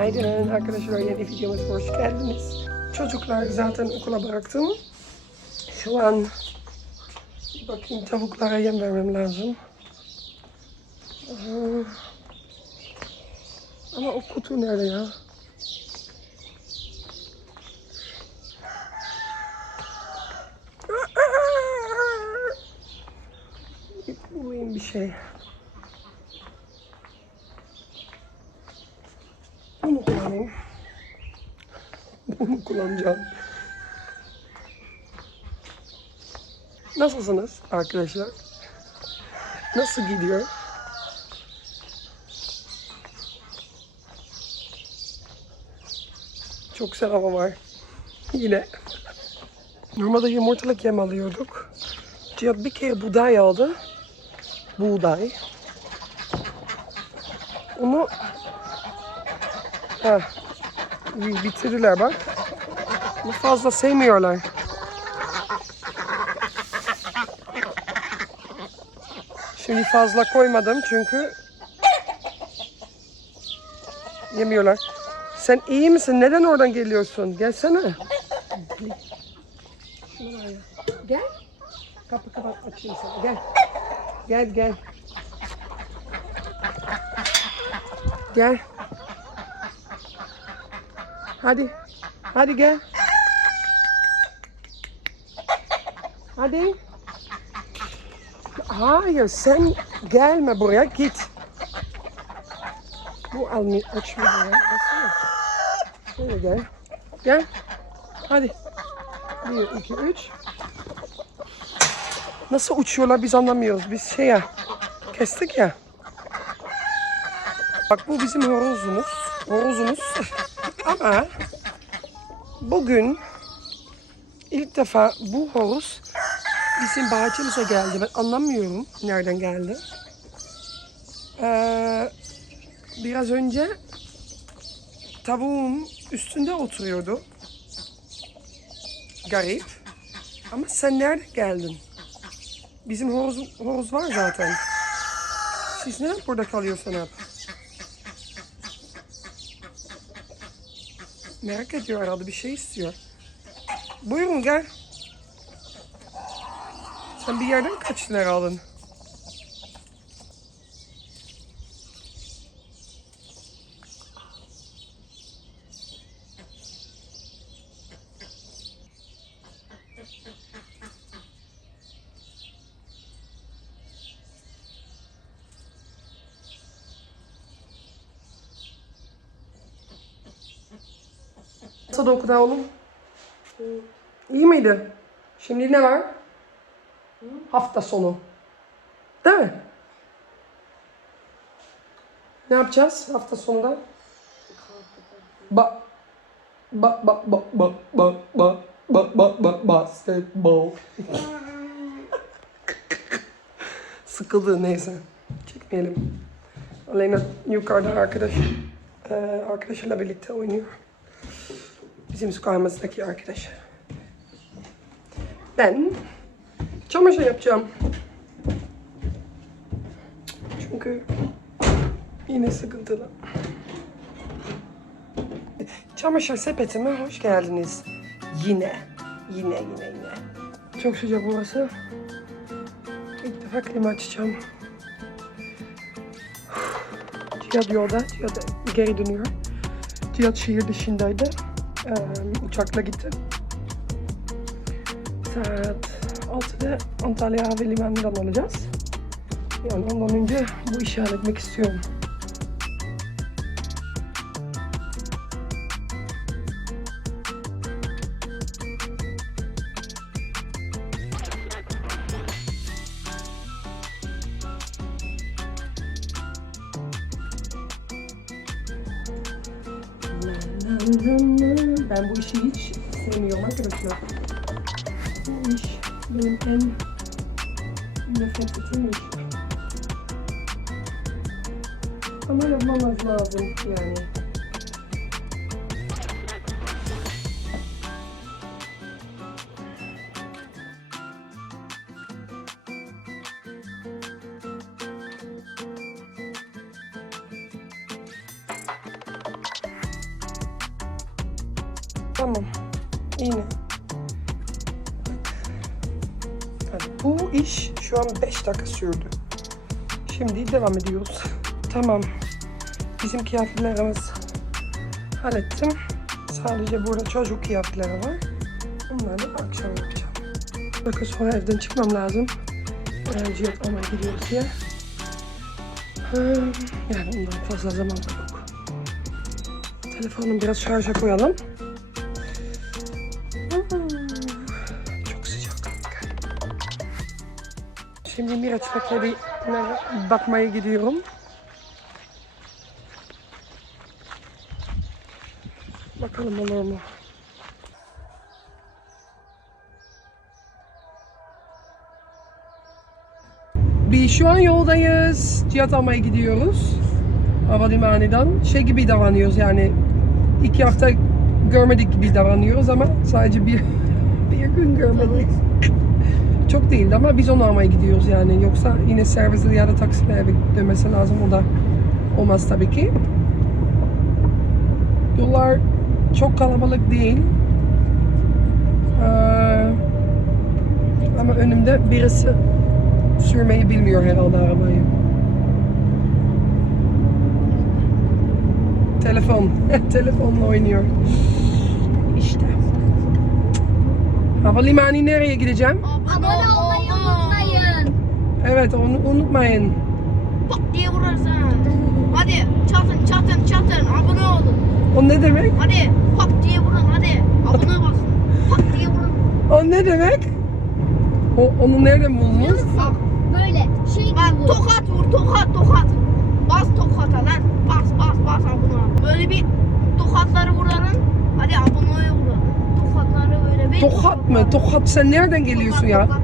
Günaydın arkadaşlar yeni videoma hoş geldiniz. Çocuklar zaten okula bıraktım. Şu an bakayım tavuklara yem vermem lazım. Ama o kutu nerede ya? Bulayım bir şey. Bunu kullanayım. Bunu kullanacağım. Nasılsınız arkadaşlar? Nasıl gidiyor? Çok hava var. Yine. Normalde yumurtalık yem alıyorduk. Cihat bir kere buğday aldı. Buğday. Onu Ha. Bitirdiler bak. Bu fazla sevmiyorlar. Şimdi fazla koymadım çünkü yemiyorlar. Sen iyi misin? Neden oradan geliyorsun? Gelsene. Gel. Kapı kapat açayım sana. Gel. Gel gel. Gel. Hadi. Hadi gel. Hadi. Hayır sen gelme buraya git. Bu almıyor açmıyor. Şöyle gel. Gel. Hadi. Bir, iki, üç. Nasıl uçuyorlar biz anlamıyoruz. Biz şey ya. Kestik ya. Bak bu bizim horozumuz. Horozumuz. Ama bugün ilk defa bu horoz bizim bahçemize geldi. Ben anlamıyorum nereden geldi. Ee, biraz önce tavuğun üstünde oturuyordu. Garip. Ama sen nereden geldin? Bizim horoz, horoz var zaten. Siz neden burada kalıyorsun hep? Merak ediyor herhalde bir şey istiyor. Buyurun gel. Sen bir yerden kaçtın herhalde. Nasıl da okudu oğlum? İyi miydi? Şimdi ne var? Hafta sonu. Değil mi? Ne yapacağız hafta sonunda? Ba ba ba ba ba ba ba ba ba ba basketbol. Sıkıldı neyse. Çekmeyelim. Aleyna yukarıda arkadaş eee, arkadaşıyla birlikte oynuyor. Bizim sokağımızdaki arkadaş. Ben çamaşır yapacağım. Çünkü yine sıkıntılı. Çamaşır sepetime hoş geldiniz. Yine, yine, yine, yine. Çok sıcak burası. İlk defa klima açacağım. Cihat yolda, Cihat geri dönüyor. Cihat şehir dışındaydı. Ee, uçakla gitti. Saat 6'da Antalya Havalimanı'ndan alacağız. Yani ondan önce bu işi halletmek istiyorum. Ben bu işi hiç sevmiyorum arkadaşlar. Bu iş benim en nefret ettiğim iş. Ama yapmamız lazım yani. Tamam. İğne. Yani bu iş şu an 5 dakika sürdü. Şimdi devam ediyoruz. Tamam. Bizim kıyafetlerimiz hallettim. Sadece burada çocuk kıyafetleri var. Onları akşam yapacağım. Dakika sonra evden çıkmam lazım. Cihat almaya gidiyoruz diye. Yani ondan fazla zaman yok. Telefonumu biraz şarja koyalım. Şimdi Miraç Fakir'e bakmaya gidiyorum. Bakalım olur mu? Biz şu an yoldayız. Cihat almaya gidiyoruz. Havalimanından. Şey gibi davranıyoruz yani. iki hafta görmedik gibi davranıyoruz ama sadece bir, bir gün görmedik. Çok değildi ama biz onu almaya gidiyoruz yani. Yoksa yine servisle ya da taksiyle dönmesi lazım. O da olmaz tabii ki. Yollar çok kalabalık değil. Ee, ama önümde birisi sürmeyi bilmiyor herhalde arabayı. Telefon. Telefonla oynuyor. İşte. Havalimanı nereye gideceğim? Abone olmayı unutmayın. Evet onu unutmayın. Bak diye vurarsan. Hadi çatın çatın çatın abone olun. O ne demek? Hadi pat diye vurun hadi. Abone basın. Pat diye vurun. O ne demek? O, onu nereden buldunuz? Bak Böyle şey bak gibi vur. tokat vur tokat tokat. Bas tokata lan. Bas bas bas abone ol. Böyle bir tokatları vuralım. Hadi abone vuralım. Tokatları Tokat mı? Tokat sen nereden geliyorsun ya? Tokat,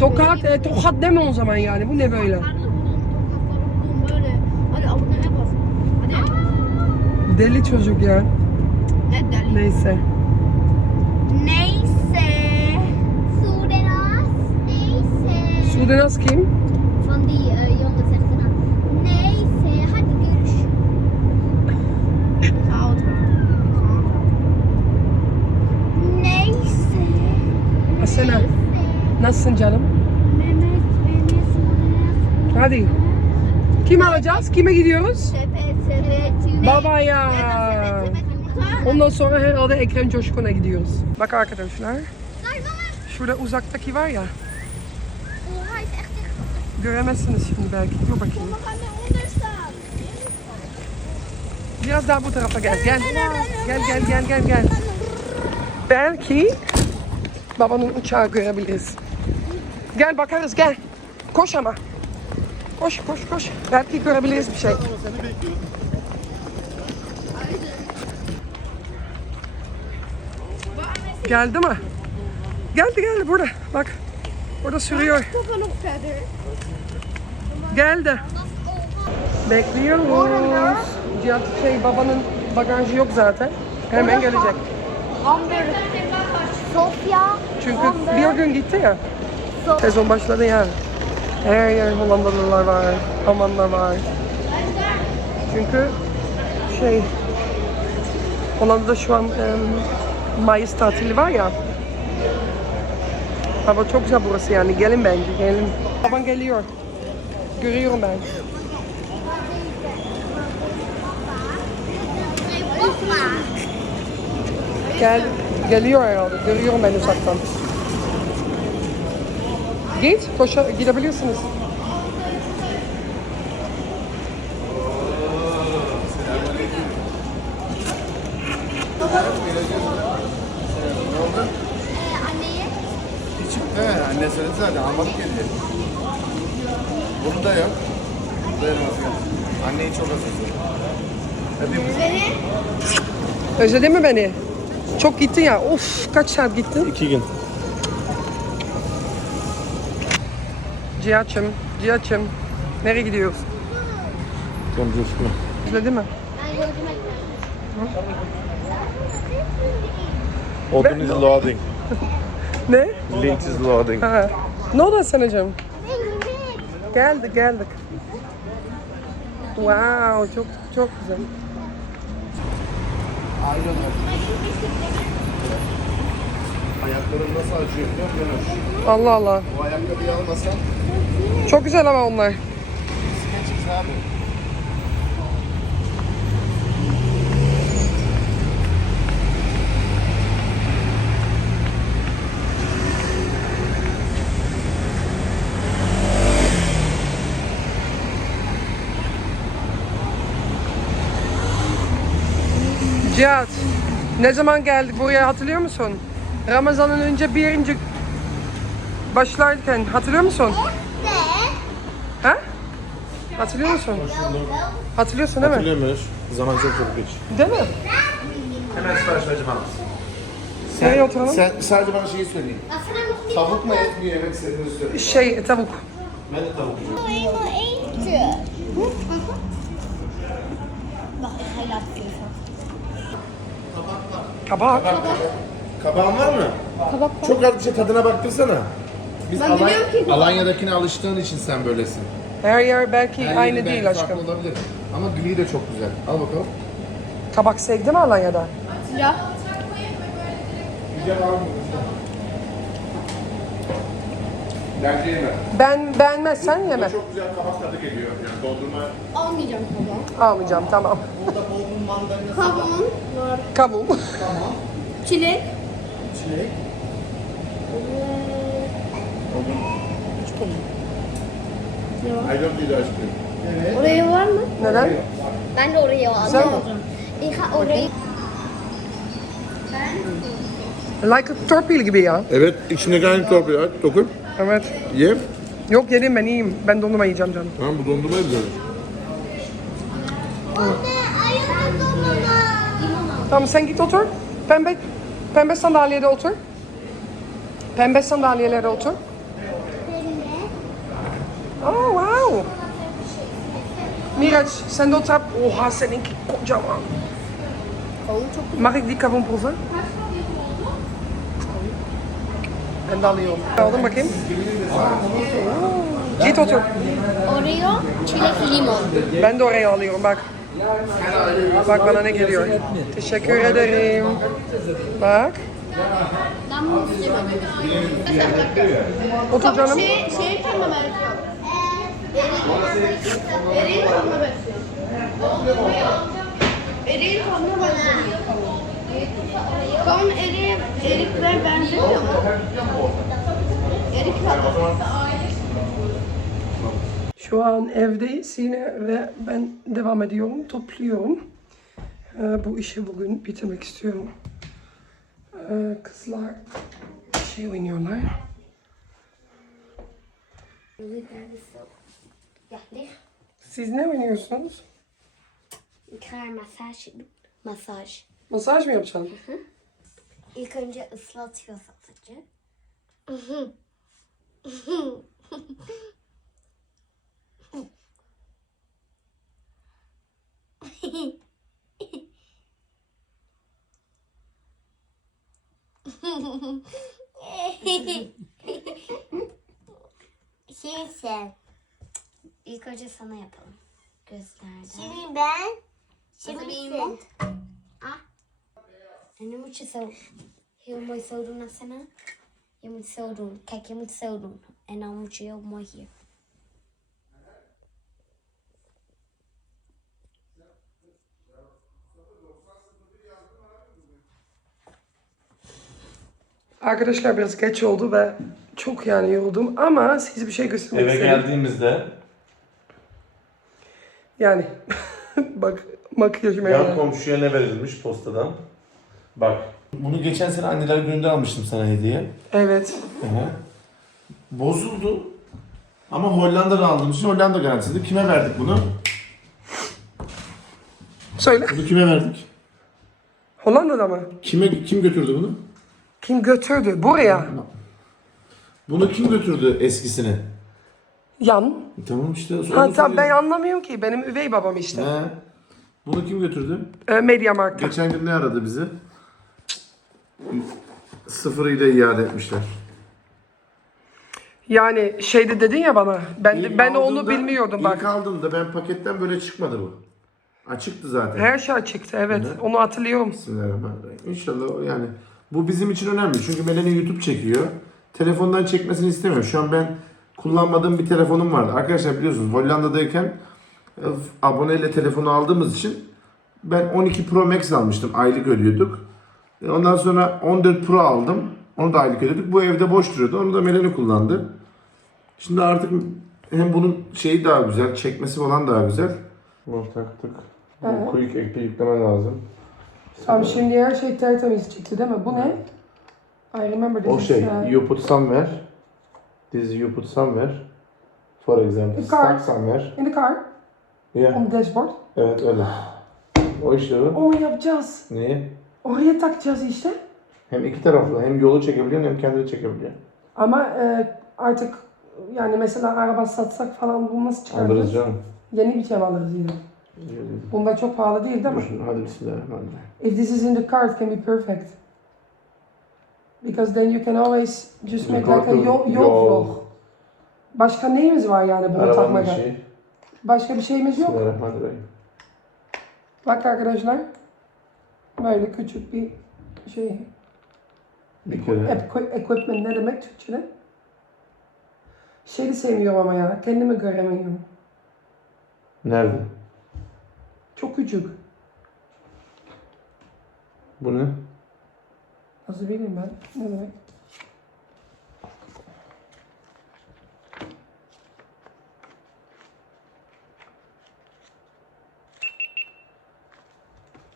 tokat. Tokat, e, tokat deme o zaman yani. Bu ne böyle? Deli çocuk ya. Ne deli. Neyse. Neyse. Sudenas neyse. Sudenaz kim? Van die Asena. Nasılsın canım? Hadi. Kim alacağız? Kime gidiyoruz? Babaya. Ondan sonra herhalde Ekrem Coşkun'a gidiyoruz. Bak arkadaşlar. Şurada uzaktaki var ya. Göremezsiniz şimdi belki. Dur bakayım. Biraz daha bu tarafa gel. Gel. Gel gel gel gel gel. Belki babanın uçağı görebiliriz. Gel bakarız gel. Koş ama. Koş koş koş. Belki görebiliriz bir şey. Geldi mi? Geldi geldi burada. Bak. Orada sürüyor. Geldi. Bekliyoruz. Cihat şey babanın bagajı yok zaten. Hemen gelecek. Hamburg. Sofia. Çünkü bir gün gitti ya. Sezon başladı ya. Her yer Hollandalılar var, Almanlar var. Çünkü şey Hollanda'da şu an em, Mayıs tatili var ya. Hava çok güzel burası yani. Gelin bence, gelin. Baban geliyor. Görüyorum ben. Gel, geliyor herhalde. Görüyorum ben uzaktan. Git, koşa, gidebilirsiniz. He, anne söyledi zaten almadık geldi. Bunu da yok. Bu da elmas yok. Anneyi çok özledim. Hepimiz Özledin mi beni? Çok gittin ya. Of, kaç saat gittin? iki gün. Cihat'cığım, Cihat'cığım. Nereye gidiyoruz? Konuşma. Özledin mi? Ben gördüm Open is loading. Ne? Link is loading. Ha. Ne oldu Senacığım? Geldik, geldik. Wow, çok çok güzel. Aynen öyle. Nasıl acıyor biliyor musun? Allah Allah. O ayakkabıyı almasan. Çok güzel ama onlar. Skechers abi. Cihat, ne zaman geldik buraya hatırlıyor musun? Ramazan'ın önce birinci başlarken hatırlıyor musun? Ha? Hatırlıyor musun? Hatırlıyorsun değil mi? Hatırlamıyoruz. Zaman çok çabuk geçiyor. Değil mi? Hemen sipariş vereceğim abi. Nereye oturalım? Sen sadece bana şeyi söyleyin. Tavuk mu et mi yemek istediğinizi söyleyin. Şey, tavuk. Ben de tavuk yiyeceğim. Bak, ik proeven. Kabak. Kabağın var mı? Kabak Çok az bir şey tadına baktırsana. Biz Ben biliyorum ki- Alanya'dakine alıştığın için sen böylesin. Her yer belki Her aynı yeri değil belki aşkım. farklı olabilir. Ama gülü de çok güzel. Al bakalım. Kabak sevdi mi Alanya'da? Ya. Güzel al Bence yeme. Ben beğenmezsen yeme. Çok güzel kabak tadı geliyor. Yani dondurma. Almayacağım kabuğu. Almayacağım tamam. Burada bol mandalina Kabuğun var. Kabuğu. Çilek. çilek. I don't need ice cream. Evet. Oraya var mı? Neden? Ben de oraya Güzel alacağım. mi? Ik ga oraya. Like a torpil gibi ya. Evet, içindeki aynı torpil. Aç, dokun. Evet. Ye. Yok yedim ben iyiyim. Ben dondurma yiyeceğim canım. Tamam, bu dondurmayı güzel. Tamam sen git otur. Pembe pembe sandalyede otur. Pembe sandalyelere otur. Oh wow. Miraç sen de otur. Oha seninki kocaman. Mag ik die kaboom proeven? Ben de alıyorum. Aldım bakayım. Git otur. Oreo, çilek, limon. Ben de oraya alıyorum bak. Bak bana ne geliyor. Teşekkür ederim. Bak. Ben bunu istemem. Otur canım. Şey, şey tadına benziyor. Eriğin tadına benziyor. Eriğin tadına benziyor. Kavun eriğe, erikler benziyor mu? Erik. Şu an evdeyiz yine ve ben devam ediyorum, topluyorum. Ee, bu işi bugün bitirmek istiyorum. Ee, kızlar şey oynuyorlar. Siz ne oynuyorsunuz? Ik ga er massage Masaj. Masaj mı yapacaksın? İlk önce ıslatıyor satıcı. Şimdi sen. İlk önce sana yapalım. Gözlerden. Şimdi ben, Şimdi sen. Ah. Ano mo siya sa... Yung mo sa na sana. Yung mo sa Kaya yung mo sa And I'm mo siya mo here. Arkadaşlar biraz geç oldu ve çok yani yoruldum ama size bir şey göstermek Eve istedim. geldiğimizde Yani bak makyajıma yan yani. komşuya ne verilmiş postadan? Bak. Bunu geçen sene anneler gününde almıştım sana hediye. Evet. Hı. Bozuldu. Ama Hollanda'da aldığımız için Hollanda garantisiydi. Kime verdik bunu? Söyle. Bunu kime verdik? Hollanda'da mı? Kime kim götürdü bunu? Kim götürdü? Buraya. Bunu kim götürdü eskisini? Yan. Tamam işte. Ha, sonra tamam, ben söyleyeyim. anlamıyorum ki. Benim üvey babam işte. He. Bunu kim götürdü? Ee, Media Markt'ta. Geçen gün ne aradı bizi? Sıfırıyla iade etmişler. Yani şeyde dedin ya bana. Ben İlk ben onu aldığımda- bilmiyordum bak. İlk aldığımda ben paketten böyle çıkmadı bu. Açıktı zaten. Her şey çıktı evet. Hı. Onu hatırlıyorum. Bismillahirrahmanirrahim. İnşallah o yani Bu bizim için önemli. Çünkü Melanie YouTube çekiyor. Telefondan çekmesini istemiyorum. Şu an ben kullanmadığım bir telefonum vardı. Arkadaşlar biliyorsunuz Hollanda'dayken e, aboneyle telefonu aldığımız için ben 12 Pro Max almıştım. Aylık ödüyorduk. E, Ondan sonra 14 Pro aldım. Onu da aylık ödedik. Bu evde boş duruyordu. Onu da Melanie kullandı. Şimdi artık hem bunun şeyi daha güzel, çekmesi falan daha güzel. Bunu taktık. Evet. Quick ekle yükleme lazım. Tamam şimdi her şey tertemiz çıktı değil mi? Bu ne? I remember this O şey, uh, you put somewhere. This is you put somewhere. For example, The car. stuck somewhere. in the car, Yeah. on the dashboard. Evet öyle. O işte o. Onu yapacağız. Niye? Oraya takacağız işte. Hem iki taraflı. Hem yolu çekebiliyorsun hem kendini çekebiliyorsun. Ama e, artık yani mesela araba satsak falan bunu nasıl çıkarırız? Alırız canım. Yeni bir mi alırız yine? Bunda çok pahalı değil değil mi? Hadi bismillahirrahmanirrahim. If this is in the car, it can be perfect. Because then you can always just make like a yol, yol vlog. Başka neyimiz var yani bunu Arabanın takmada? şey. Başka bir şeyimiz yok. Bismillahirrahmanirrahim. Bak arkadaşlar. Böyle küçük bir şey. Bir kere. Equi- Equipment ne demek Türkçe'de? Şeyi sevmiyorum ama ya. Kendimi göremiyorum. Nerede? Çok küçük. Bu ne? Nasıl bileyim ben? Ne demek?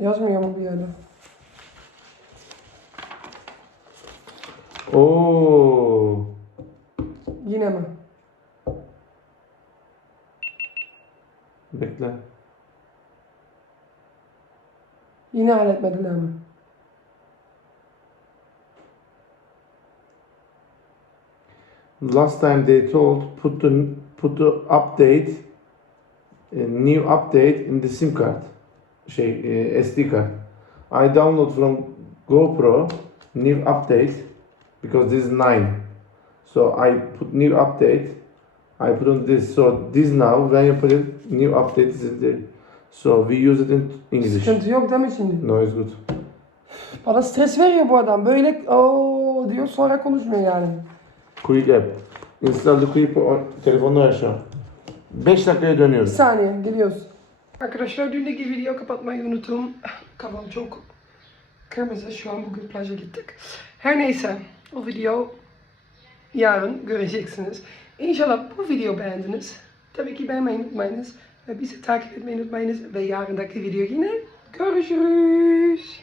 Yazmıyor mu bir yerde? Oo. Yine mi? Bekle. Yine halletmediler mi? Last time they told put the put the update a new update in the SIM card şey e, SD card. I download from GoPro new update because this is 9. So I put new update. I put on this. So this now when you put it new update is in there. So we use it in English. Sıkıntı yok değil mi şimdi? No it's good. Bana stres veriyor bu adam. Böyle ooo diyor sonra konuşmuyor yani. Quick app. Install the quick o- telefonda yaşa. 5 dakikaya Bir dönüyoruz. saniye geliyoruz. Arkadaşlar dündeki video kapatmayı unuttum. Kafam çok kırmızı. Şu an bugün plaja gittik. Her neyse o video yarın göreceksiniz. İnşallah bu video beğendiniz. Tabii ki beğenmeyi unutmayınız. Ve bizi takip etmeyi unutmayınız. Ve yarındaki video yine görüşürüz.